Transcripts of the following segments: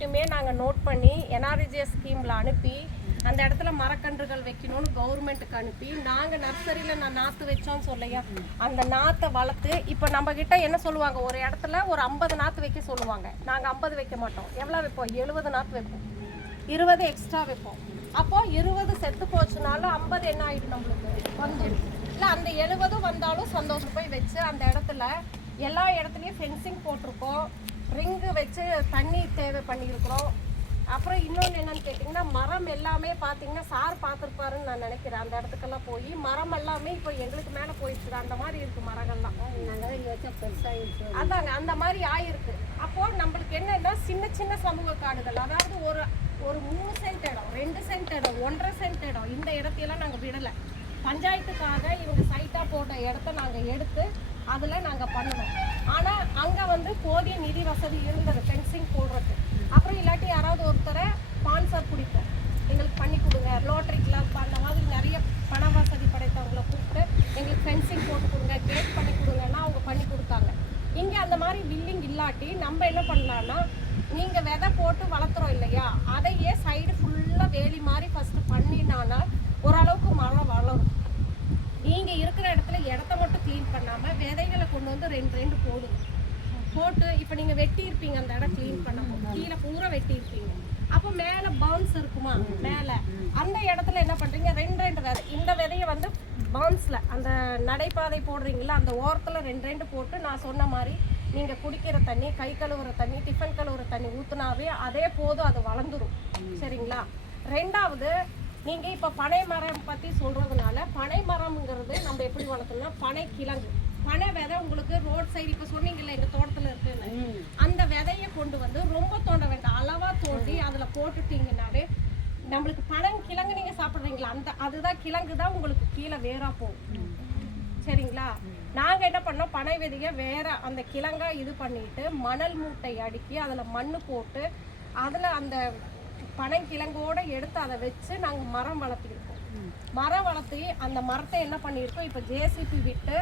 மட்டுமே நாங்கள் நோட் பண்ணி என்ஆர்ஜிஎஸ் ஸ்கீமில் அனுப்பி அந்த இடத்துல மரக்கன்றுகள் வைக்கணும்னு கவர்மெண்ட்டுக்கு அனுப்பி நாங்கள் நர்சரியில் நான் நாற்று வச்சோம்னு சொல்லையா? அந்த நாற்றை வளர்த்து இப்போ நம்ம கிட்ட என்ன சொல்லுவாங்க? ஒரு இடத்துல ஒரு ஐம்பது நாற்று வைக்க சொல்லுவாங்க. நாங்கள் ஐம்பது வைக்க மாட்டோம். எவ்வளோ வைப்போம்? எழுபது நாற்று வைப்போம். இருபது எக்ஸ்ட்ரா வைப்போம். அப்போ இருபது செத்து போச்சுனாலும் ஐம்பது என்ன ஆகிடும் நம்மளுக்கு? வந்துடும். இல்லை அந்த எழுபதும் வந்தாலும் சந்தோஷம். போய் வச்சு அந்த இடத்துல எல்லா இடத்துலையும் ஃபென்சிங் போட்டிருக்கோம். ரிங்கு வச்சு தண்ணி தேவை பண்ணியிருக்கிறோம். அப்புறம் இன்னொன்று என்னன்னு கேட்டிங்கன்னா மரம் எல்லாமே பார்த்தீங்கன்னா சார் பார்த்துருப்பாருன்னு நான் நினைக்கிறேன். அந்த இடத்துக்கெல்லாம் போய் மரம் எல்லாமே இப்போ எங்களுக்கு மேலே போயிடுச்சு அந்த மாதிரி இருக்குது மரங்கள்லாம். நாங்கள் அதாங்க அந்த மாதிரி ஆயிருக்கு. அப்போது நம்மளுக்கு என்னன்னா சின்ன சின்ன சமூக காடுகள். அதாவது ஒரு ஒரு மூணு சென்ட் இடம் ரெண்டு சென்ட் இடம் ஒன்றரை சென்ட் இடம் இந்த இடத்தையெல்லாம் நாங்கள் விடலை. பஞ்சாயத்துக்காக இவங்க சைட்டாக போட்ட இடத்த நாங்கள் எடுத்து அதில் நாங்கள் பண்ணணும் ஆனால் அங்கே வந்து போதிய நிதி வசதி இருந்தது ஃபென்சிங் போடுறதுக்கு. அப்புறம் இல்லாட்டி யாராவது ஒருத்தரை ஸ்பான்சர் பிடிப்போம். எங்களுக்கு பண்ணி கொடுங்க. ரோட்டரி கிளப் அந்த மாதிரி நிறைய பண வசதி படைத்தவங்களை கூப்பிட்டு எங்களுக்கு ஃபென்சிங் போட்டு கொடுங்க கேட் பண்ணி கொடுங்கன்னா அவங்க பண்ணி கொடுத்தாங்க. இங்கே அந்த மாதிரி வில்லிங் இல்லாட்டி நம்ம என்ன பண்ணலான்னா நீங்கள் விதை போட்டு வளர்த்துறோம் இல்லையா அதையே சைடு ஃபுல்லாக வேலி மாதிரி ஃபஸ்ட்டு பண்ணினானா ஓரளவுக்கு மரம் வளரும் நீங்கள் இருக்கிற இடத்துல இடத்த மட்டும் க்ளீன் பண்ணாமல் விதைகளை கொண்டு வந்து ரெண்டு ரெண்டு போடுங்க போட்டு இப்போ நீங்கள் வெட்டியிருப்பீங்க அந்த இடம் க்ளீன் பண்ணும்போது கீழே பூரா வெட்டி இருப்பீங்க அப்போ மேலே பவுன்ஸ் இருக்குமா? மேலே. அந்த இடத்துல என்ன பண்ணுறீங்க ரெண்டு ரெண்டு விதை. இந்த விதையை வந்து பவுன்ஸில் அந்த நடைபாதை போடுறீங்களா அந்த ஓரத்தில் ரெண்டு ரெண்டு போட்டு நான் சொன்ன மாதிரி நீங்கள் குடிக்கிற தண்ணி கை கழுவுற தண்ணி டிஃபன் கழுவுற தண்ணி ஊற்றுனாவே அதே போதும் அது வளர்ந்துடும் சரிங்களா? ரெண்டாவது நீங்கள் இப்போ பனை மரம் பற்றி சொல்கிறதுனால பனை மரம்ங்கிறது நம்ம எப்படி வளர்த்தோம்னா பனை கிழங்கு பனை விதை உங்களுக்கு ரோட் சைடு இப்போ சொன்னீங்கல்ல எங்கள் தோட்டத்தில் இருக்குன்னு. அந்த விதையை கொண்டு வந்து ரொம்ப தோண்ட வேண்டாம். அளவாக தோண்டி அதில் போட்டுட்டீங்கன்னாவே நம்மளுக்கு பனம் கிழங்கு நீங்கள் சாப்பிட்றீங்களா? அந்த அதுதான் கிழங்கு தான் உங்களுக்கு கீழே வேறாக போகும். சரிங்களா? நாங்கள் என்ன பண்ணோம்? பனை விதையை வேற அந்த கிழங்கா இது பண்ணிட்டு மணல் மூட்டை அடுக்கி அதில் மண் போட்டு அதில் அந்த பனை கிழங்கோட எடுத்து அதை வச்சு நாங்கள் மரம் வளர்த்திருக்கோம். மரம் வளர்த்தி அந்த மரத்தை என்ன பண்ணியிருக்கோம்? இப்போ ஜேசிபி விட்டு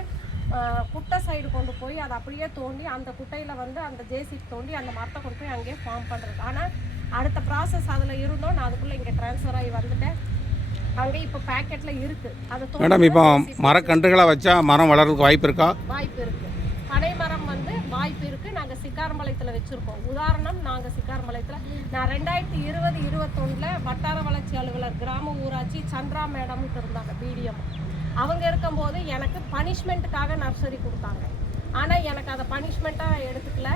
குட்டை சைடு கொண்டு போய் அதை அப்படியே தோண்டி அந்த குட்டையில் வந்து அந்த ஜேசிபி தோண்டி அந்த மரத்தை கொண்டு போய் அங்கேயே ஃபார்ம் பண்ணுறது ஆனால் அடுத்த ப்ராசஸ் அதில் இருந்தோம். நான் அதுக்குள்ளே இங்கே ட்ரான்ஸ்ஃபர் ஆகி வந்துட்டேன். அங்கே இப்போ பேக்கெட்டில் இருக்குது அதை மேடம் இப்போ மரக்கன்றுகளாக வச்சா மரம் வளர்றதுக்கு வாய்ப்பு இருக்கா? வாய்ப்பு இருக்கு. பனை மரம் வந்து வாய்ப்பு இருக்கு. நாங்க சிக்காரம்பாளையத்துல வச்சிருக்கோம். உதாரணம் நாங்க சிக்காரம்பாளையத்துல நான் ரெண்டாயிரத்தி இருபது இருபத்தொன்னுல வட்டார வளர்ச்சி அலுவலர் கிராம ஊராட்சி சந்திரா மேடம்னு இருந்தாங்க பிடிஎம் அவங்க இருக்கும்போது எனக்கு பனிஷ்மெண்ட்டுக்காக நர்சரி கொடுத்தாங்க. ஆனா எனக்கு அதை பனிஷ்மெண்ட்டாக எடுத்துக்கல.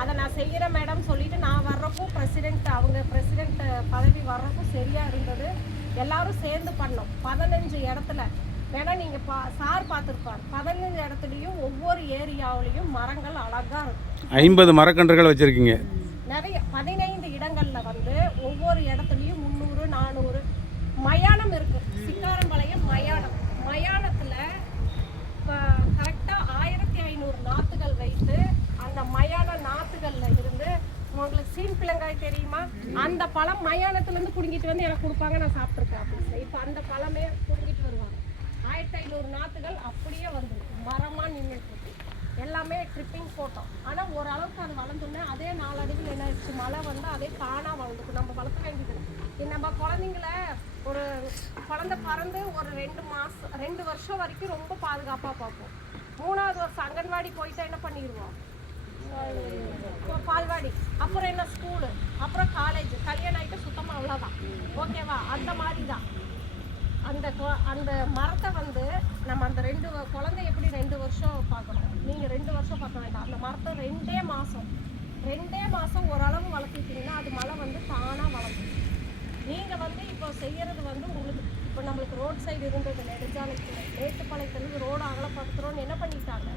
அதை நான் செய்கிறேன் மேடம் சொல்லிட்டு நான் வர்றப்போ பிரசிடென்ட் அவங்க பிரசிடென்ட் பதவி வர்றப்போ சரியா இருந்தது. எல்லாரும் சேர்ந்து பண்ணோம். பதினஞ்சு இடத்துல. வேணா நீங்க பா சார் பார்த்துருப்பார். பதினஞ்சு இடத்துலையும் ஒவ்வொரு ஏரியாவிலையும் மரங்கள் அழகா இருக்கும். ஐம்பது மரக்கன்றுகள் வச்சுருக்கீங்க. நிறைய பதினைந்து இடங்கள்ல வந்து ஒவ்வொரு இடத்துலையும் முந்நூறு நானூறு. மயானம் சீன் பிள்ளைங்காய் தெரியுமா? அந்த பழம் மயானத்துல இருந்து வந்து எனக்கு கொடுப்பாங்க நான் சாப்பிட்ருக்கேன் அப்படின்னு இப்போ அந்த பழமே புடுங்கிட்டு வருவாங்க. ஆயிரத்தி ஐநூறு நாத்துகள் அப்படியே வந்துருக்கு மரமா நின்றுட்டு எல்லாமே ட்ரிப்பிங் போட்டோம் ஆனால் ஓரளவுக்கு அது வளர்ந்தோன்னே அதே நாளடைவில் என்ன ஆயிடுச்சு? மழை வந்து அதே தானாக வளர்ந்துக்கும். நம்ம வளர்த்த வேண்டியது நம்ம குழந்தைங்கள ஒரு குழந்தை பிறந்து ஒரு ரெண்டு மாதம் ரெண்டு வருஷம் வரைக்கும் ரொம்ப பாதுகாப்பாக பார்ப்போம். மூணாவது வருஷம் அங்கன்வாடி போயிட்டா என்ன பண்ணிடுவோம்? பால்வாடி அப்புறம் என்ன ஸ்கூலு அப்புறம் காலேஜ் கல்யாணம் ஆகிட்டு சுத்தமாக அவ்வளோதான் ஓகேவா? அந்த மாதிரி தான் அந்த கொ- அந்த மரத்தை வந்து நம்ம அந்த ரெண்டு வ- குழந்தை எப்படி ரெண்டு வருஷம் பார்க்கணும்? நீங்கள் ரெண்டு வருஷம் பார்க்க வேண்டாம். அந்த மரத்தை ரெண்டே மாதம் ரெண்டே மாதம் ஓரளவு வளர்த்துட்டீங்கன்னா அது மழை வந்து தானாக வளர்ந்துடும் நீங்கள் வந்து இப்போ செய்கிறது வந்து உங்களுக்கு இப்போ நம்மளுக்கு ரோட் சைடு இருந்தது நெடுஞ்சாலைக்கு மேட்டுப்பாளையத்துலேருந்து ரோடு அகலப்படுத்துகிறோன்னு என்ன பண்ணிட்டாங்க?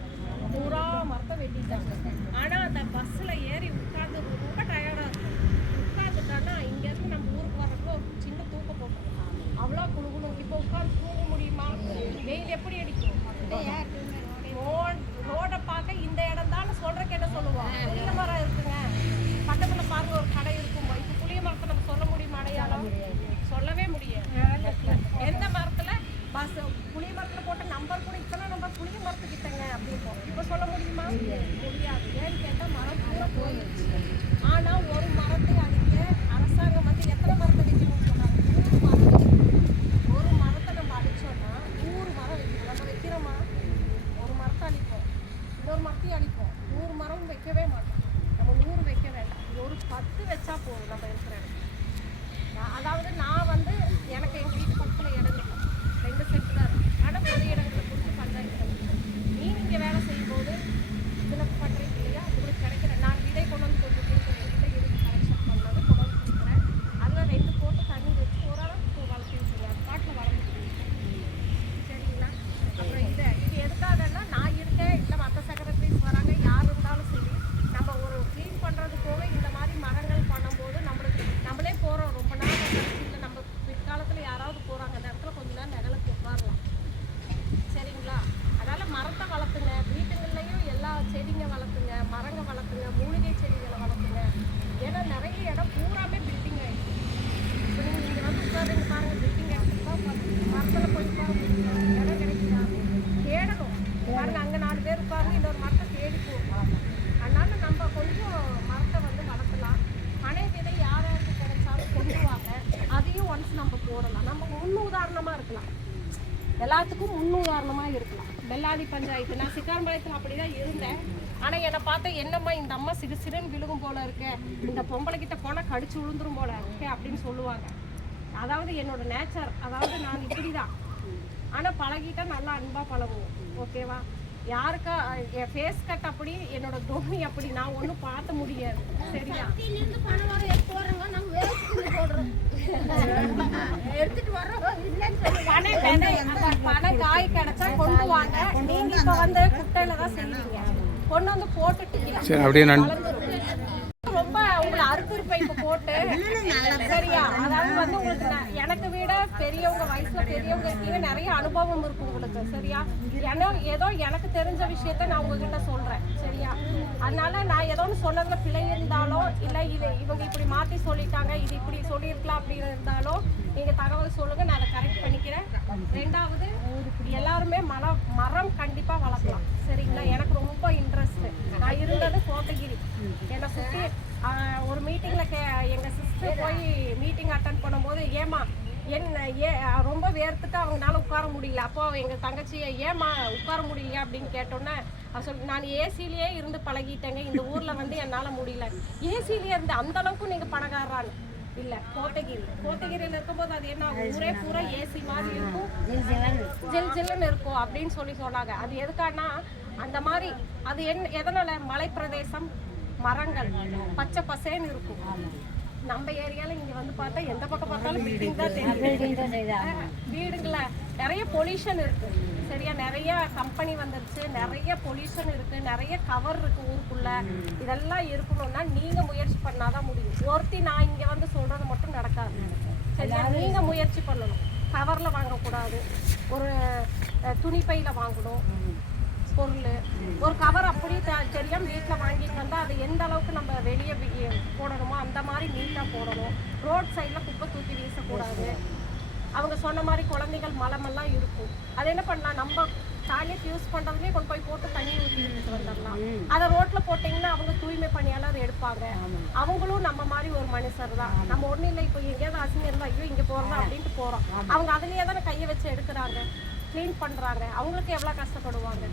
பூரா மரத்தை வெட்டிட்டாங்க ஆனால் அந்த பஸ்ஸில் ஏறி உட்காந்து ரொம்ப டயர்டாக இருக்கும். உட்காந்துட்டானா இங்கேருந்து நம்ம ஊருக்கு வர்றப்போ சின்ன தூக்கம் போட்டுருக்கோம் அவ்வளோ குழுகுணும் இப்போ உட்காந்து தூங்க முடியுமா? வெயில் எப்படி அடிக்கும்? ரோட் ரோடை பார்க்க இந்த இடம் தான் சொல்கிறக்கு என்ன சொல்லுவோம் புளிய மரம் இருக்குங்க. பக்கத்தில் பாருங்க ஒரு கடை இருக்கும். இப்போ புளிய மரத்தை நம்ம சொல்ல முடியுமா அடையாளம்? சொல்லவே முடியாது. எந்த மரத்தில்? பஸ் புளிய மரத்தில் போட்ட நம்பர் கூட இத்தனை நம்பர் புளிய மரத்துக்கிட்டங்க அப்படிம்போம் இப்போ சொல்ல முடியுமா முடியாது ஏன்னு கேட்டா மரம் பூரா போயிடுச்சு பத்து வச்சா போதும் நம்ம இருக்கிற இடத்துல நான் அதாவது நான் வந்து எனக்கு எங்கள் வீட்டு பக்கத்தில் இடம் இல்லை ரெண்டு செட்டு தான் இருக்கு ஆனால் பொது இடங்களை கொடுத்து பஞ்சாயத்து நீ நீங்கள் வேலை செய்யும்போது இதில் பண்ணுறீங்க இல்லையா உங்களுக்கு கிடைக்கிற நான் விதை கொண்டு வந்து கொஞ்சம் கொடுக்குறேன் என்கிட்ட இருக்கு கலெக்ஷன் பண்ணது கொண்டு வந்து கொடுக்குறேன் அதில் ரெண்டு போட்டு தண்ணி வச்சு ஓரளவுக்கு வளர்த்தி விட்டுருங்க அது பாட்டில் வளர்ந்து சரிங்களா அப்புறம் இது இது எதுக்காகன்னா நான் இருக்கேன் இல்லை மற்ற செக்ரட்டரிஸ் வராங்க யார் இருந்தாலும் சரி நம்ம ஒரு க்ளீன் பண்ணுறது போக இந்த மாதிரி மரங்கள் பண்ணும்போது நம்மளுக்கு நம்மளே போகிறோம் ரொம்ப நாள் கழிச்சு இல்லை நம்ம பிற்காலத்தில் யாராவது போகிறாங்க அந்த இடத்துல கொஞ்ச நேரம் நிழலுக்கு உட்காரலாம் சரிங்களா அதனால் மரத்தை வளர்த்துங்க வீட்டுங்கள்லையும் எல்லா செடிங்க வளர்த்துங்க மரங்க வளர்த்துங்க மூலிகை செடிகளை வளர்த்துங்க ஏன்னா நிறைய இடம் பூராமே பில்டிங் ஆகிடுச்சு இப்போ நீங்கள் இங்கே வந்து உட்காருங்க பாருங்க பில்டிங் இடத்துக்கு தான் மரத்தில் போய் உட்கார முடியும் இடம் கிடைக்குதா தேடணும் பாருங்க அங்கே நாலு பேர் உட்கார்ந்து இன்னொரு மரத்தை தேடி போகும் அதனால நம்ம கொஞ்சம் மரத்தை வந்து வளர்த்தலாம் பனை விதை யார் யாருக்கு கிடைச்சாலும் கொண்டு வாங்க அதையும் ஒன்ஸ் நம்ம போடலாம் நம்ம முன் உதாரணமாக இருக்கலாம் எல்லாத்துக்கும் இருக்கலாம். பெல்லாதி பஞ்சாயத்து. நான் சிக்காரம்பாளையத்தில் அப்படி தான் இருந்தேன். ஆனால் என்னை பார்த்தா என்னம்மா இந்த அம்மா சிறு சிறுன்னு விழுகும் போல இருக்கு. இந்த பொம்பளை கிட்ட போனால் கடிச்சு விழுந்துரும் போல இருக்கு அப்படின்னு சொல்லுவாங்க. அதாவது என்னோட நேச்சர் அதாவது நான் இப்படி தான் ஆனால் பழகிட்டா நல்லா அன்பாக பழகுவோம். ஓகேவா யாருக்கா என் ஃபேஸ் கட் அப்படி என்னோட தோனி அப்படி நான் ஒன்றும் பார்த்த முடியாது. சரியா? எடுத்துட்டு வரோம் இல்லைன்னு பனை காய் கிடைச்சா கொண்டு வாங்க. நீங்க இப்ப வந்து குட்டையில தான் செய்வீங்க. கொண்டு வந்து போட்டுட்டீங்க சரி அப்படியே உங்களை அறுத்திருப்பேன் இப்ப போட்டு. சரியா? அதாவது வந்து உங்களுக்கு எனக்கு விட பெரியவங்க வயசுல பெரியவங்க இருக்கீங்க நிறைய அனுபவம் இருக்கு உங்களுக்கு சரியா? ஏன்னா ஏதோ எனக்கு தெரிஞ்ச விஷயத்த நான் உங்ககிட்ட சொல்றேன் சரியா? அதனால நான் ஏதோ ஒன்று சொன்னதுல பிழை இருந்தாலோ இல்ல இது இவங்க இப்படி மாத்தி சொல்லிட்டாங்க இது இப்படி சொல்லியிருக்கலாம் அப்படின்னு இருந்தாலோ நீங்க தகவல் சொல்லுங்க நான் அதை கரெக்ட் பண்ணிக்கிறேன் ரெண்டாவது எல்லாருமே மரம் மரம் கண்டிப்பா வளர்க்கலாம் சரிங்களா எனக்கு ரொம்ப இன்ட்ரெஸ்ட் நான் இருந்தது கோத்தகிரி என்னை சுற்றி ஒரு மீட்டிங்கில் கே எங்கள் சிஸ்டர் போய் மீட்டிங் அட்டன் பண்ணும்போது ஏமா என்ன ஏ ரொம்ப வேர்த்துட்டு அவங்களால உட்கார முடியல. அப்போ எங்கள் தங்கச்சி ஏமா உட்கார முடியல அப்படின்னு கேட்டோன்னே சொல்லி நான் ஏசிலேயே இருந்து பழகிட்டேங்க. இந்த ஊரில் வந்து என்னால் முடியல. ஏசிலேயே இருந்து அந்த அளவுக்கு நீங்கள் பணக்காரான்னு இல்லை கோத்தகிரி. கோத்தகிரியில் இருக்கும்போது அது என்ன ஊரே பூரா ஏசி மாதிரி இருக்கும். ஜில் ஜில்லுன்னு இருக்கும். அப்படின்னு சொல்லி சொன்னாங்க. அது எதுக்கானா அந்த மாதிரி அது என்ன எதனால? மலை பிரதேசம் மரங்கள் பச்சை பசேன்னு இருக்கும். நம்ம ஏரியால இங்க வந்து பார்த்தா எந்த பக்கம் பார்த்தாலும் பில்டிங் தான் தெரியும். வீடுங்கள? நிறைய பொல்யூஷன் இருக்கு. சரியா? நிறைய கம்பெனி வந்துருச்சு. நிறைய பொல்யூஷன் இருக்கு. நிறைய கவர் இருக்கு ஊருக்குள்ள. இதெல்லாம் இருக்கணும்னா நீங்க முயற்சி பண்ணாதான் முடியும். ஒருத்தி நான் இங்க வந்து சொல்றது மட்டும் நடக்காது. சரியா? நீங்க முயற்சி பண்ணணும். கவர்ல வாங்கக்கூடாது. ஒரு துணிப்பையில வாங்கணும். பொருள். ஒரு கவர் அப்படி த- தெரியாம வீட்டில் வாங்கிட்டு வந்தால் அது எந்த அளவுக்கு நம்ம வெளியே போடணுமோ அந்த மாதிரி நீட்டாக போடணும். ரோட் சைடில் குப்பை தூக்கி வீசக்கூடாது அவங்க சொன்ன மாதிரி குழந்தைகள் மலமெல்லாம் இருக்கும். அது என்ன பண்ணலாம்? நம்ம டாய்லெட் யூஸ் பண்ணுறதுலேயே கொண்டு போய் போட்டு தண்ணி ஊற்றி எடுத்துட்டு வந்துடலாம். அதை ரோட்டில் போட்டிங்கன்னா அவங்க தூய்மை பணியாளர் எடுப்பாங்க. அவங்களும் நம்ம மாதிரி ஒரு மனுஷர் தான். நம்ம ஒன்றும் இல்லை இப்போ எங்கேயாவது அசிங்கம் இருந்தால் ஐயோ இங்கே போகிறதா அப்படின்ட்டு போகிறோம் அவங்க அதுலேயே தானே கையை வச்சு எடுக்கிறாங்க. க்ளீன் பண்ணுறாங்க அவங்களுக்கு எவ்வளோ கஷ்டப்படுவாங்க?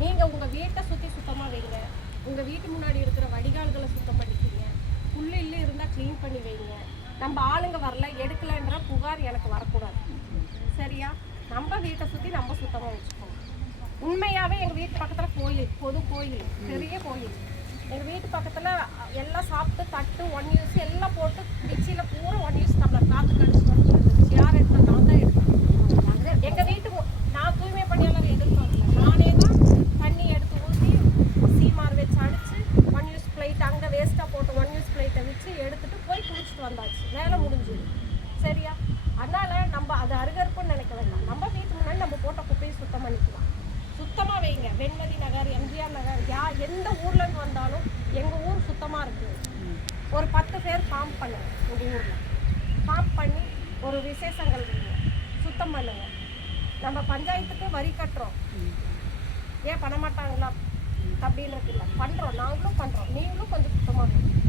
நீங்கள் உங்கள் வீட்டை சுற்றி சுத்தமாக வைங்க. உங்கள் வீட்டு முன்னாடி இருக்கிற வடிகால்களை சுத்தம் பண்ணிக்கிங்க. புல்லு இல்லை இருந்தால் க்ளீன் பண்ணி வைங்க. நம்ம ஆளுங்க வரல எடுக்கலைன்ற புகார் எனக்கு வரக்கூடாது. சரியா? நம்ம வீட்டை சுற்றி நம்ம சுத்தமாக வச்சுக்கோங்க. உண்மையாகவே எங்கள் வீட்டு பக்கத்தில் கோயில் பொது கோயில் பெரிய கோயில். எங்கள் வீட்டு பக்கத்தில் எல்லாம் சாப்பிட்டு தட்டு ஒன் யூஸ் எல்லாம் போட்டு மிக்சியில் பூரா ஒன் யூஸ் டம்ளர் காற்று கடிச்சு வந்து இருந்துச்சு யார் எடுத்தா நான் தான் எடுத்தேன் எங்கள் வீட்டு மு- நான் தூய்மை பணியாளர் எதிர்பார்க்கல நானே தான் தண்ணி எடுத்து ஊற்றி சீமார் வச்சு அடிச்சு ஒன் யூஸ் பிளேட் அங்கே வேஸ்ட்டாக போட்டு ஒன் யூஸ் பிளேட்டை வச்சு எடுத்துட்டு போய் குளிச்சுட்டு வந்தாச்சு வேலை முடிஞ்சுது சரியா அதனால நம்ம அது அருகருப்புன்னு நினைக்க வேண்டாம் நம்ம வீட்டு முன்னாடி நம்ம போட்ட குப்பையை சுத்தம் பண்ணிக்கலாம் சுத்தமாக வைங்க. வெண்மதி நகர் எம்ஜிஆர் நகர் யா எந்த ஊர்லேருந்து வந்தாலும் எங்கள் ஊர் சுத்தமாக இருக்குது ஒரு பத்து பேர் ஃபார்ம் பண்ணுங்க உங்கள் ஊரில். ஃபார்ம் பண்ணி ஒரு விசேஷங்கள் வைங்க. சுத்தம் பண்ணுங்க. நம்ம பஞ்சாயத்துக்கு வரி கட்டுறோம். ஏன் பண்ண மாட்டாங்களா? அப்படின்னு இல்லை. பண்ணுறோம் நாங்களும் பண்ணுறோம் நீங்களும் கொஞ்சம் சுத்தமாக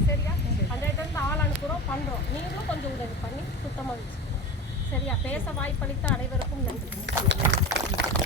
சரியா? பஞ்சாயத்துலேருந்து ஆள் அனுப்புகிறோம் பண்ணுறோம் நீங்களும் கொஞ்சம் உதவி பண்ணி சுத்தமாக வச்சுக்கோங்க. சரியா? பேச வாய்ப்பளித்த அனைவருக்கும் நன்றி.